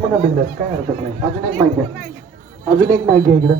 म्हणा बिंदास, काय हरकत नाही. अजून एक माहिती आहे, अजून एक माहिती आहे इकडं.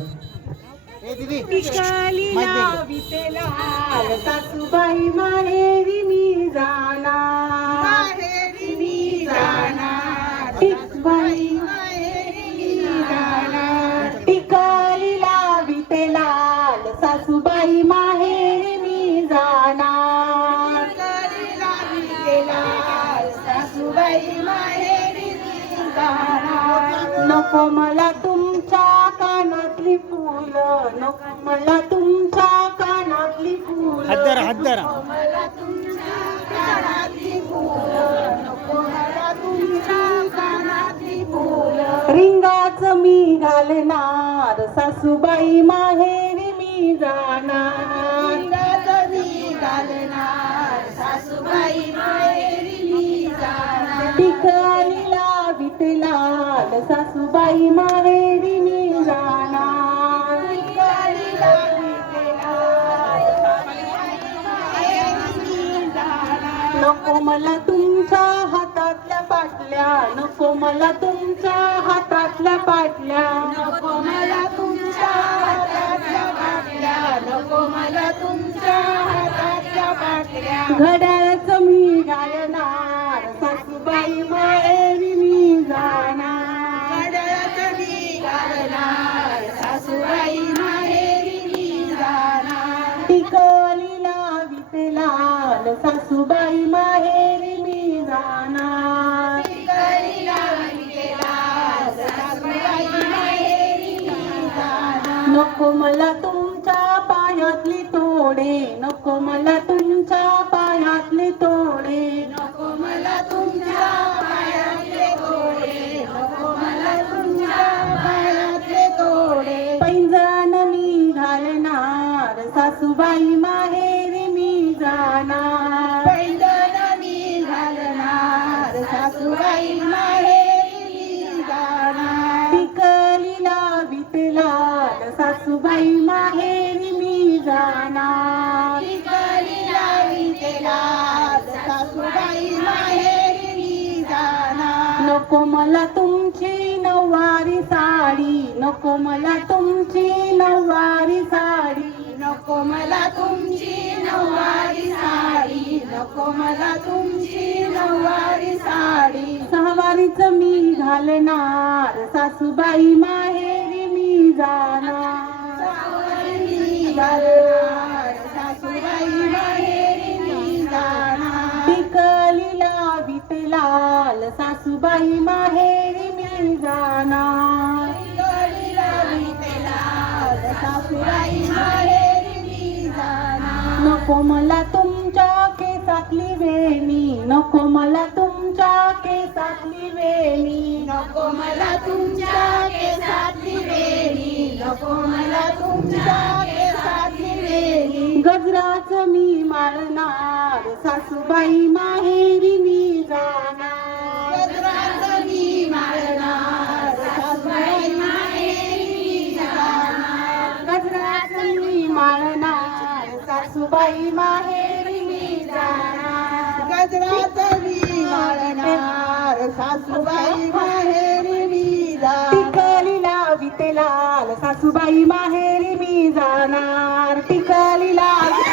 सासूबाई माहेरी मी जाणार, माहेरी मी जाणार, टिकबाई माहेरी मी जाणार, टिकाली लाविते लाल सासूबाई माहेरी मी जाणार, टिकाली लाविते लाल सासूबाई माहेरी मी जाणार. नको मला तुमच्या कानातली फुलं, नको मला तुमच्या कानातली फुलं, नको मला तुमच्या कानातली फुलं, नको मला तुमच्या कानातली फुलं. रिंगाचं मी घालणार सासूबाई माहेरी मी जाणार, रिंगाचं मी घालणार सासूबाई माहेरी मी जाणार, टिकाली लावित लाल सासूबाई माहेरी मी जाणार, टिकाली लावित लाल सासूबाई माहेरी मी जाणार. नको मला तुमच्या हातातल्या बाटल्या, नको मला तुमच्या हातातल्या बाटल्या, नको मला तुमच्या हातातल्या बाटल्या, नको मला तुमच्या हातातल्या बाटल्या. घड्याळाचं मी घालणार सासूबाई माहेरी मी जाणार, घड्याळाचं मी घालणार सासूबाई माहेरी मी जाणार, टिकली लावित लाल सासूबाई माहेरी मी जाणार, टिकली लावित लाल सासूबाई माहेरी मी जाणार. नको मला तुमच्या पायातली तोडे, नको मला तुमच्या पायातले तोडे, नको मला तुमच्या पायातले तोडे, नको मला तुमच्या पायातले तोडे. पैंजण मी घालणार सासूबाई माहेरी मी जाणार, पैंजण मी घालणार सासूबाई माहेरी मी जाणार, टिकली लावित लाल सासूबाई माहेरी मी जाणार, टिकली लावित लाल सासूबाई माहेरी मी जाणार. नको मला तुमची नऊवारी साडी, नको मला तुमची नऊवारी साडी, नको मला तुमची नऊवारी साडी, नको मला तुमची नऊवारी साडी. सहावारीचं मी घालणार सासूबाई माहेरी मी जाणार, सहावारी मी घालणार सासूबाई माहेरी मी जाणार, टिकली लावित लाल सासूबाई माहेरी मी जाणार, टिकली लावित लाल सासूबाई माहेरी मी जाणार. नको मला तुमच्या केसातली वेणी, नको मला तुमच्या केसातली वेणी, नको मला तुमच्या केसातली वेणी, नको मला तुमच्या केसातली वेणी. गजराचं मी माळणार सासूबाई माहेरी मी जाणार, गजराचं मी माळणार सासूबाई माहेरी मी जाणार, गजराचं मी माळणार सासूबाई माहेरी मी जाणार, गजराचं मी माळणार सासूबाई माहेरी मी जाणार, टिकली लावित लाल सासूबाई माहेरी मी जाणार, टिकली लावित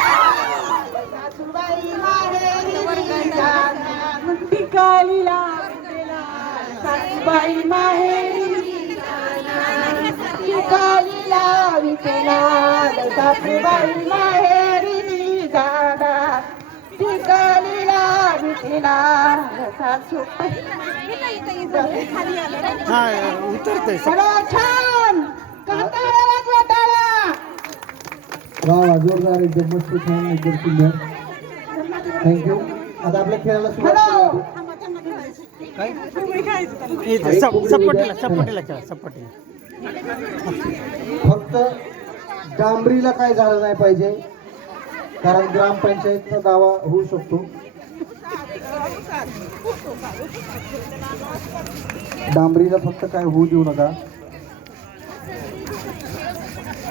सासूबाई माहेरी मी जाणार, टिकली लावित लाल सासूबाई माहेरी मी जाणार, टिकली लावित लाल सासूबाई माहेरी मी जाणार, टिकली लावित लाल सासूबाई. उतरतंय छान काटाळा वाजवा टाळ्या. वा जोरदार, एकदम मस्त, छान, एकदम सुंदर. थँक्यू. आता आपल्या खेळाला सुरुवात करू. काय सपाटीला फक्त डांबरीला काय झालं नाही पाहिजे, कारण ग्रामपंचायतचा दावा होऊ शकतो. डांबरीला फक्त काय होऊ देऊ नका.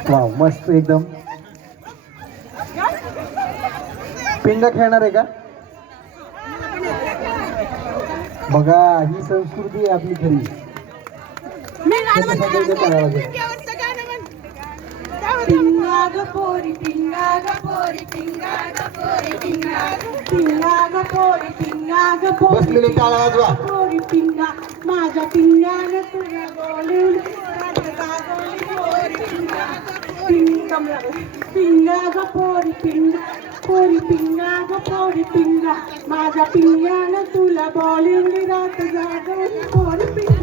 वाव, मस्त एकदम. पिंड खेळणार आहे का? बघा, ही संस्कृती आहे आपली खरी. मी गाणं त्याच्यासाठी ते टाळ्या वाजवा. पिंगा ग पोरी पिंगा ग पोरी पिंगा ग पोरी पिंगा पिंगा ग पोरी पिंगा ग पोरी बसलेली टाळ्या वाजवा. पोरी पिंगा माझ्या पिंगाने तुला बोलवली पिंगा ग पोरी पिंगा ग पोरी पिंगा माझ्या पिंगाने तुला बोलवली रात जागवली पोरी पिंगा